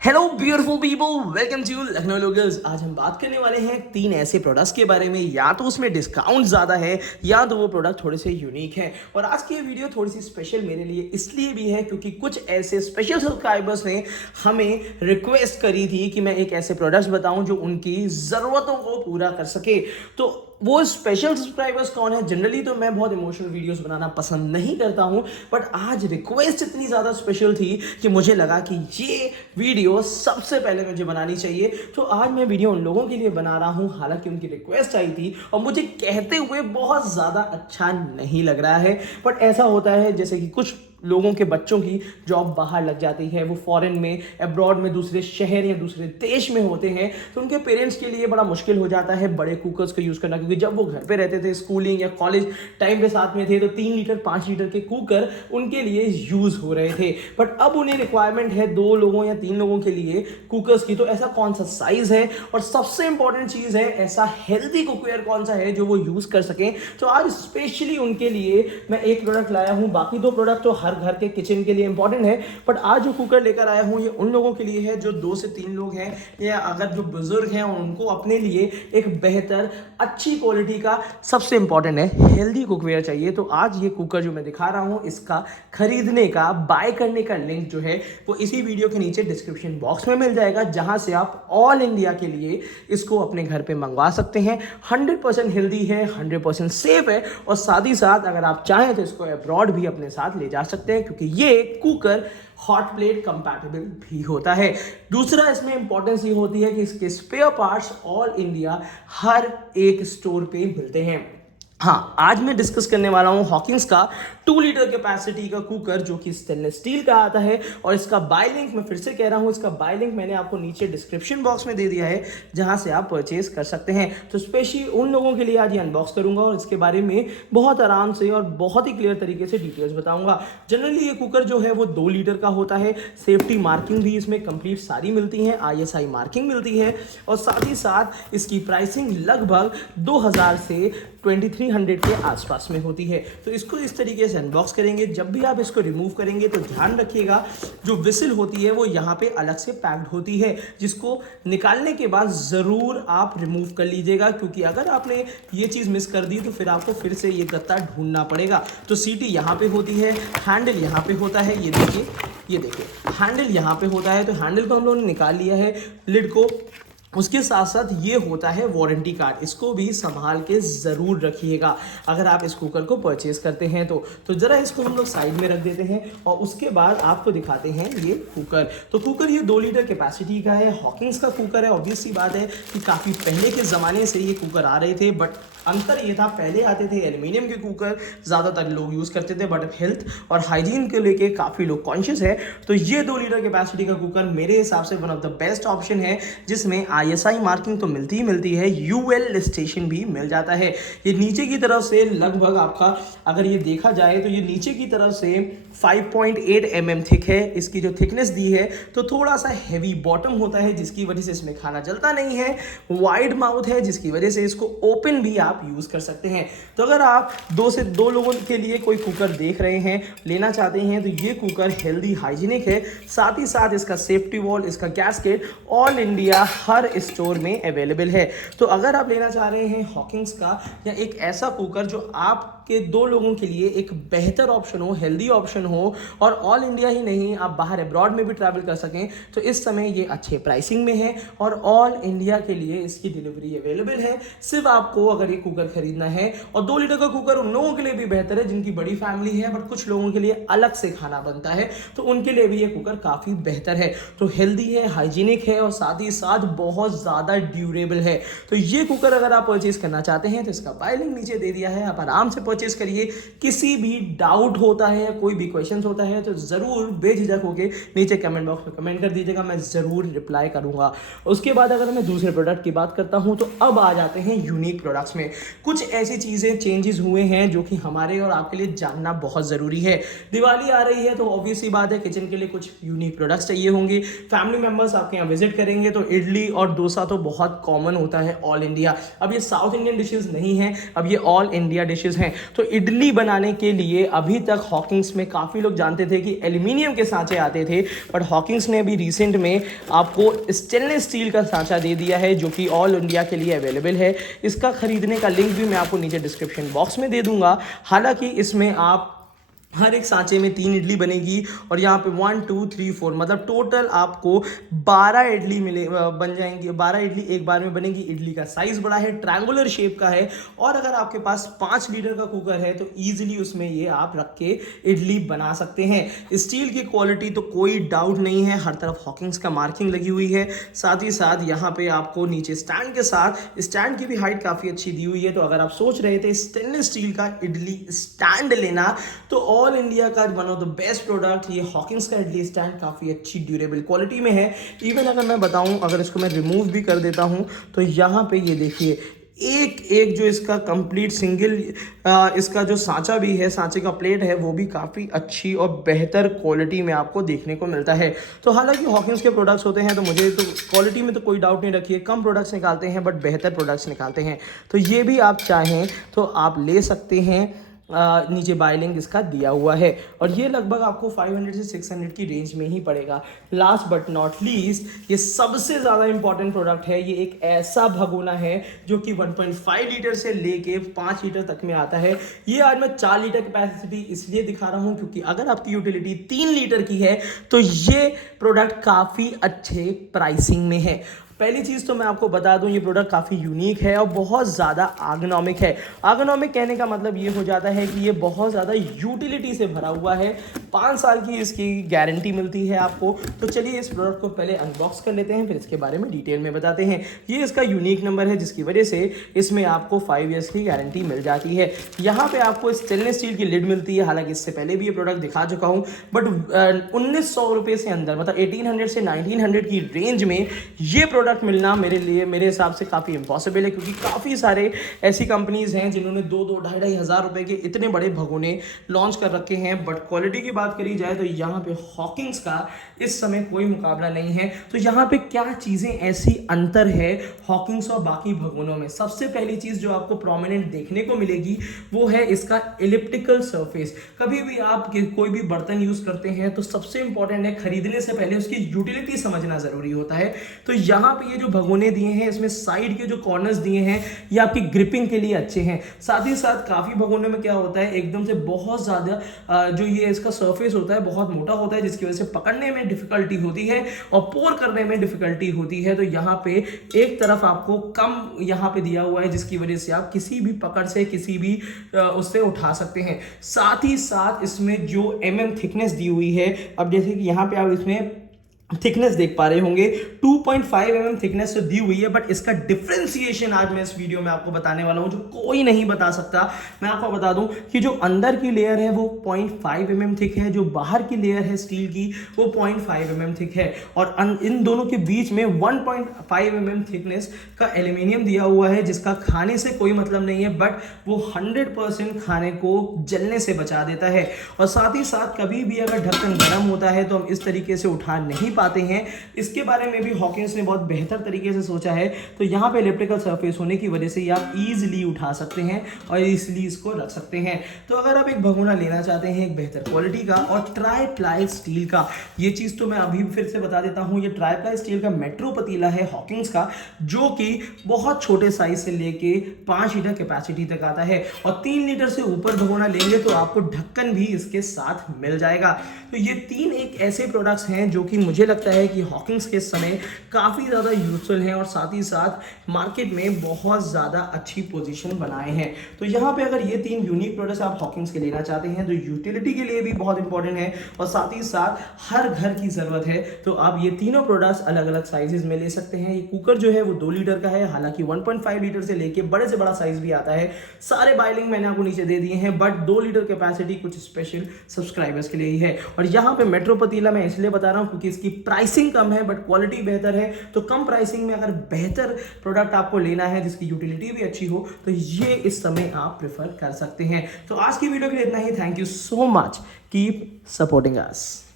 Hello beautiful people, welcome to Lucknow locals. आज हम बात करने वाले हैं तीन ऐसे प्रोडक्ट्स के बारे में, या तो उसमें डिस्काउंट ज़्यादा है या तो वो प्रोडक्ट थोड़े से यूनिक हैं। और आज की ये वीडियो थोड़ी सी स्पेशल मेरे लिए इसलिए भी है क्योंकि कुछ ऐसे स्पेशल सब्सक्राइबर्स ने हमें रिक्वेस्ट करी थी कि मैं एक ऐसे प्रोडक्ट्स बताऊं जो उनकी ज़रूरतों को पूरा कर सके। तो वो स्पेशल सब्सक्राइबर्स कौन है? जनरली तो मैं बहुत इमोशनल वीडियोस बनाना पसंद नहीं करता हूं, बट आज रिक्वेस्ट इतनी ज़्यादा स्पेशल थी कि मुझे लगा कि ये वीडियो सबसे पहले मुझे बनानी चाहिए। तो आज मैं वीडियो उन लोगों के लिए बना रहा हूं, हालांकि उनकी रिक्वेस्ट आई थी और मुझे कहते हुए बहुत ज़्यादा अच्छा नहीं लग रहा है। बट ऐसा होता है जैसे कि कुछ लोगों के बच्चों की जॉब बाहर लग जाती है, वो फॉरेन में, अब्रॉड में, दूसरे शहर या दूसरे देश में होते हैं, तो उनके पेरेंट्स के लिए बड़ा मुश्किल हो जाता है बड़े कुकर्स का यूज़ करना। क्योंकि जब वो घर पे रहते थे, स्कूलिंग या कॉलेज टाइम पे साथ में थे, तो 3 लीटर 5 लीटर के कुकर उनके लिए यूज़ हो रहे थे। बट अब उन्हें रिक्वायरमेंट है 2 लोगों या 3 लोगों के लिए कुकर्स की। तो ऐसा कौन सा साइज़ है, और सबसे इंपॉर्टेंट चीज़ है ऐसा हेल्दी कुकवेयर कौन सा है जो वो यूज़ कर सकें। तो आज स्पेशली उनके लिए मैं एक प्रोडक्ट लाया हूँ। बाकी 2 प्रोडक्ट तो हर घर के किचन के लिए इंपॉर्टेंट है, बट आज जो कुकर लेकर आया हूं ये उन लोगों के लिए है जो 2 से 3 लोग हैं, या अगर जो बुजुर्ग हैं उनको अपने लिए एक बेहतर अच्छी क्वालिटी का, सबसे इंपॉर्टेंट है हेल्दी कुकवेयर चाहिए। तो आज ये कुकर जो मैं दिखा रहा हूं, इसका खरीदने का, बाय करने का लिंक जो है वो इसी वीडियो के नीचे डिस्क्रिप्शन बॉक्स में मिल जाएगा, जहां से आप ऑल इंडिया के लिए इसको अपने घर पे मंगवा सकते हैं। 100% हेल्दी है, 100% सेफ है, और साथ ही साथ अगर आप चाहें तो इसको अब्रॉड भी अपने साथ ले जा सकते हैं, क्योंकि ये कुकर हॉट प्लेट कंपैटिबल भी होता है। दूसरा इसमें इंपॉर्टेंस ये होती है कि इसके स्पेयर पार्ट्स ऑल इंडिया हर एक स्टोर पे मिलते हैं। हाँ, आज मैं डिस्कस करने वाला हूँ हॉकिंस का 2 लीटर कैपेसिटी का कुकर, जो कि स्टेनलेस स्टील का आता है। और इसका बाय लिंक मैं फिर से कह रहा हूँ, इसका बाय लिंक मैंने आपको नीचे डिस्क्रिप्शन बॉक्स में दे दिया है, जहाँ से आप परचेज कर सकते हैं। तो स्पेशली उन लोगों के लिए आज ये अनबॉक्स करूंगा और इसके बारे में बहुत आराम से और बहुत ही क्लियर तरीके से डिटेल्स बताऊंगा। जनरली ये कुकर जो है वो 2 लीटर का होता है। सेफ्टी मार्किंग भी इसमें कंप्लीट सारी मिलती हैं, ISI मार्किंग मिलती है, और साथ ही साथ इसकी प्राइसिंग लगभग 2000 से 2300 के आसपास में होती है। तो इसको इस तरीके से अनबॉक्स करेंगे। जब भी आप इसको रिमूव करेंगे तो ध्यान रखिएगा, जो विसिल होती है वो यहाँ पे अलग से पैक्ड होती है, जिसको निकालने के बाद ज़रूर आप रिमूव कर लीजिएगा, क्योंकि अगर आपने ये चीज़ मिस कर दी तो फिर आपको फिर से ये गत्ता ढूंढना पड़ेगा। तो सीटी यहाँ पे होती है, हैंडल यहाँ पे होता है, ये देखिए हैंडल यहाँ पे होता है। तो हैंडल को हम लोगों ने निकाल लिया है, लिड को। उसके साथ साथ ये होता है वारंटी कार्ड, इसको भी संभाल के ज़रूर रखिएगा अगर आप इस कुकर को परचेज करते हैं तो ज़रा इसको हम लोग साइड में रख देते हैं, और उसके बाद आपको दिखाते हैं ये कुकर। तो कुकर ये 2 लीटर कैपेसिटी का है, हॉकिंस का कुकर है। ऑब्वियस सी बात है कि काफ़ी पहले के ज़माने से ये कुकर आ रहे थे, बट अंतर ये था, पहले आते थे एल्युमिनियम के कुकर, ज़्यादातर लोग यूज़ करते थे, बट हेल्थ और हाइजीन के लेके काफ़ी लोग कॉन्शियस है। तो ये 2 लीटर कैपेसिटी का कुकर मेरे हिसाब से one of the best option है, जिसमें ISI मार्किंग तो मिलती ही मिलती है, UL स्टेशन भी मिल जाता है। ये नीचे की तरफ से लगभग आपका, अगर ये देखा जाए तो ये नीचे की तरफ से 5.8 mm थिक है, इसकी जो थिकनेस दी है। तो थोड़ा सा हैवी बॉटम होता है, जिसकी वजह से इसमें खाना जलता नहीं है। वाइड माउथ है, जिसकी वजह से इसको ओपन भी आप यूज़ कर सकते हैं। तो अगर आप 2 से 2 लोगों के लिए कोई कुकर देख रहे हैं, लेना चाहते हैं, तो ये कुकर हेल्दी हाइजीनिक है। साथ ही साथ इसका सेफ्टी वॉल, इसका गैसकेट ऑल इंडिया हर स्टोर में अवेलेबल है। तो अगर आप लेना चाह रहे हैं हॉकिंस का या एक ऐसा कुकर जो आपके 2 लोगों के लिए एक बेहतर ऑप्शन हो, हेल्दी ऑप्शन हो, और ऑल इंडिया ही नहीं, आप बाहर अब्रॉड में भी ट्रैवल कर सकें, तो इस समय ये अच्छे प्राइसिंग में है और ऑल इंडिया के लिए इसकी डिलीवरी अवेलेबल है। सिर्फ आपको अगर ये कुकर खरीदना है, और 2 लीटर का कुकर उन लोगों के लिए भी बेहतर है जिनकी बड़ी फैमिली है, बट कुछ लोगों के लिए अलग से खाना बनता है, तो उनके लिए भी ये कुकर काफ़ी बेहतर है। तो हेल्दी है, हाइजीनिक है, और साथ ही साथ बहुत ज़्यादा ड्यूरेबल है। तो ये कुकर अगर आप परचेज करना चाहते हैं तो इसका बाय लिंक नीचे दे दिया है, आप आराम से परचेज करिए। किसी भी डाउट होता है या कोई भी क्वेश्चन होता है तो ज़रूर बेझिझक होकर नीचे कमेंट बॉक्स में कमेंट कर दीजिएगा, मैं ज़रूर रिप्लाई करूँगा। उसके बाद अगर मैं दूसरे प्रोडक्ट की बात करता हूँ, तो अब आ जाते हैं यूनिक प्रोडक्ट्स में। कुछ ऐसी चीज़ें चेंजेस हुए हैं जो कि हमारे और आपके लिए जानना बहुत ज़रूरी है। दिवाली आ रही है, तो ऑब्वियस सी बात है किचन के लिए कुछ यूनिक प्रोडक्ट्स चाहिए होंगे। फैमिली मेम्बर्स आपके यहाँ विजिट करेंगे तो इडली और डोसा तो बहुत कॉमन होता है ऑल इंडिया। अब ये साउथ इंडियन डिशेस नहीं हैं, अब ये ऑल इंडिया डिशेस हैं। तो इडली बनाने के लिए अभी तक हॉकिंग्स में काफ़ी लोग जानते थे कि एल्यूमिनियम के सांचे आते थे, बट हॉकिंग्स ने अभी रिसेंट में आपको स्टेनलेस स्टील का सांचा दे दिया है जो कि ऑल इंडिया के लिए अवेलेबल है। इसका खरीदने का लिंक भी मैं आपको नीचे डिस्क्रिप्शन बॉक्स में दे दूंगा। हालांकि इसमें आप हर एक सांचे में 3 इडली बनेगी और यहाँ पे 1 2 3 4 मतलब टोटल आपको 12 इडली बन जाएंगी। 12 इडली एक बार में बनेगी। इडली का साइज बड़ा है, ट्रायंगुलर शेप का है, और अगर आपके पास 5 लीटर का कुकर है तो ईजिली उसमें ये आप रख के इडली बना सकते हैं। स्टील की क्वालिटी तो कोई डाउट नहीं है, हर तरफ हॉकिंग्स का मार्किंग लगी हुई है। साथ ही साथ यहाँ पे आपको नीचे स्टैंड के साथ स्टैंड की भी हाइट काफ़ी अच्छी दी हुई है। तो अगर आप सोच रहे थे स्टेनलेस स्टील का इडली स्टैंड लेना, तो ऑल इंडिया का one of the best product ये हॉकिंग्स का इडली स्टैंड काफ़ी अच्छी ड्यूरेबल क्वालिटी में है। इवन अगर मैं बताऊं, अगर इसको मैं रिमूव भी कर देता हूं तो यहाँ पे ये देखिए एक एक जो इसका कंप्लीट सिंगल इसका जो सांचा भी है, सांचे का प्लेट है, वो भी काफ़ी अच्छी और बेहतर क्वालिटी में आपको देखने को मिलता है। तो हालांकि हॉकिंग्स के प्रोडक्ट्स होते हैं तो मुझे तो क्वालिटी में तो कोई डाउट नहीं रखिए, कम प्रोडक्ट्स निकालते हैं बट बेहतर प्रोडक्ट्स निकालते हैं। तो ये भी आप चाहें तो आप ले सकते हैं। नीचे बाय लिंक इसका दिया हुआ है और ये लगभग आपको 500 से 600 की रेंज में ही पड़ेगा। लास्ट बट नॉट लीस्ट, ये सबसे ज़्यादा इंपॉर्टेंट प्रोडक्ट है। ये एक ऐसा भगोना है जो कि 1.5 लीटर से लेके 5 लीटर तक में आता है। ये आज मैं 4 लीटर कैपेसिटी इसलिए दिखा रहा हूँ क्योंकि अगर आपकी यूटिलिटी 3 लीटर की है तो ये प्रोडक्ट काफ़ी अच्छे प्राइसिंग में है। पहली चीज़ तो मैं आपको बता दूं, ये प्रोडक्ट काफ़ी यूनिक है और बहुत ज़्यादा आर्गोनॉमिक है। आर्गोनॉमिक कहने का मतलब ये हो जाता है कि ये बहुत ज़्यादा यूटिलिटी से भरा हुआ है। 5 साल की इसकी गारंटी मिलती है आपको। तो चलिए इस प्रोडक्ट को पहले अनबॉक्स कर लेते हैं, फिर इसके बारे में डिटेल में बताते हैं। ये इसका यूनिक नंबर है जिसकी वजह से इसमें आपको 5 ईयर्स की गारंटी मिल जाती है। यहाँ पर आपको स्टेनलेस स्टील की लिड मिलती है। हालांकि इससे पहले भी ये प्रोडक्ट दिखा चुका हूँ, बट 1900 रुपये से अंदर, मतलब 1800 से 1900 की रेंज में ये प्रोडक्ट मिलना मेरे हिसाब से काफ़ी इम्पॉसिबल है, क्योंकि काफ़ी सारे ऐसी कंपनीज हैं जिन्होंने 2-2 ढाई हज़ार रुपए के इतने बड़े भगोने लॉन्च कर रखे हैं। बट क्वालिटी की बात करी जाए तो यहाँ पे हॉकिंग्स का इस समय कोई मुकाबला नहीं है। तो यहाँ पे क्या चीज़ें ऐसी अंतर है हॉकिंग्स और बाकी भगोनों में? सबसे पहली चीज़ जो आपको प्रोमिनेंट देखने को मिलेगी वो है इसका एलिप्टिकल सरफेस। कभी भी आप कोई भी बर्तन यूज़ करते हैं तो सबसे इंपॉर्टेंट है खरीदने से पहले उसकी यूटिलिटी समझना ज़रूरी होता है। तो यहाँ ये जो भगोने दिए हैं इसमें साइड के जो कॉर्नर्स दिए हैं ये आपकी ग्रिपिंग के लिए अच्छे हैं। साथ ही साथ काफ़ी भगोने में क्या होता है, एकदम से बहुत ज़्यादा जो ये इसका सरफेस होता है बहुत मोटा होता है, जिसकी वजह से पकड़ने में डिफिकल्टी होती है और पोर करने में डिफिकल्टी होती है। तो यहाँ पे एक तरफ आपको कम यहाँ पे दिया हुआ है जिसकी वजह से आप किसी भी पकड़ से किसी भी उससे उठा सकते हैं। साथ ही साथ इसमें जो थिकनेस दी हुई है, अब जैसे कि यहाँ पे आप इसमें थिकनेस देख पा रहे होंगे 2.5 थिकनेस तो दी हुई है, बट इसका डिफरेंशिएशन आज मैं इस वीडियो में आपको बताने वाला हूं जो कोई नहीं बता सकता। मैं आपको बता दूं कि जो अंदर की लेयर है वो 0.5 थिक है, जो बाहर की लेयर है स्टील की वो 0.5 थिक है, और इन दोनों के बीच में 1.5 थिकनेस का एल्यूमिनियम दिया हुआ है जिसका खाने से कोई मतलब नहीं है, बट वो 100% खाने को जलने से बचा देता है। और साथ ही साथ कभी भी अगर ढक्कन गर्म होता है तो हम इस तरीके से उठा नहीं पाते हैं। इसके बारे में भी हॉकिंग्स ने बहुत बेहतर तरीके से सोचा है। तो यहाँ पे इलेक्ट्रिकल सरफेस होने की वजह से आप इजीली उठा सकते हैं और इजीली इसको रख सकते हैं। तो अगर आप एक भगोना लेना चाहते हैं एक बेहतर क्वालिटी का और ट्राई प्लाई स्टील का, ये चीज़ तो मैं अभी फिर से बता देता हूँ, ये ट्राई प्लाई स्टील का मेट्रो पतीला है हॉकिंग्स का, जो कि बहुत छोटे साइज से लेके 5 लीटर कैपेसिटी तक आता है। और 3 लीटर से ऊपर भगोना लेंगे तो आपको ढक्कन भी इसके साथ मिल जाएगा। तो ये 3 एक ऐसे प्रोडक्ट्स हैं जो कि मुझे लगता है कि हॉकिंग्स के समय काफ़ी ज़्यादा यूजफुल हैं और साथ ही साथ मार्केट में बहुत ज़्यादा अच्छी पोजीशन बनाए हैं। तो यहाँ पे अगर ये 3 यूनिक प्रोडक्ट्स आप हॉकिंग्स के लेना चाहते हैं तो यूटिलिटी के लिए भी बहुत इंपॉर्टेंट है और साथ ही साथ हर घर की ज़रूरत है, तो आप ये तीनों प्रोडक्ट्स अलग अलग साइजेस में ले सकते हैं। ये कुकर जो है वो 2 लीटर का है, हालांकि 1.5 लीटर से लेके बड़े से बड़ा साइज भी आता है। सारे बाय लिंक मैंने आपको नीचे दे दिए हैं, बट 2 लीटर कैपेसिटी कुछ स्पेशल सब्सक्राइबर्स के लिए ही है। और यहाँ पे मेट्रो पतीला मैं इसलिए बता रहा हूँ क्योंकि इसकी प्राइसिंग कम है बट क्वालिटी बेहतर है। तो कम प्राइसिंग में अगर बेहतर प्रोडक्ट आपको लेना है जिसकी यूटिलिटी भी अच्छी हो तो ये इस समय आप प्रेफर कर सकते हैं। तो आज की वीडियो के लिए इतना ही। Thank you so much, keep supporting us.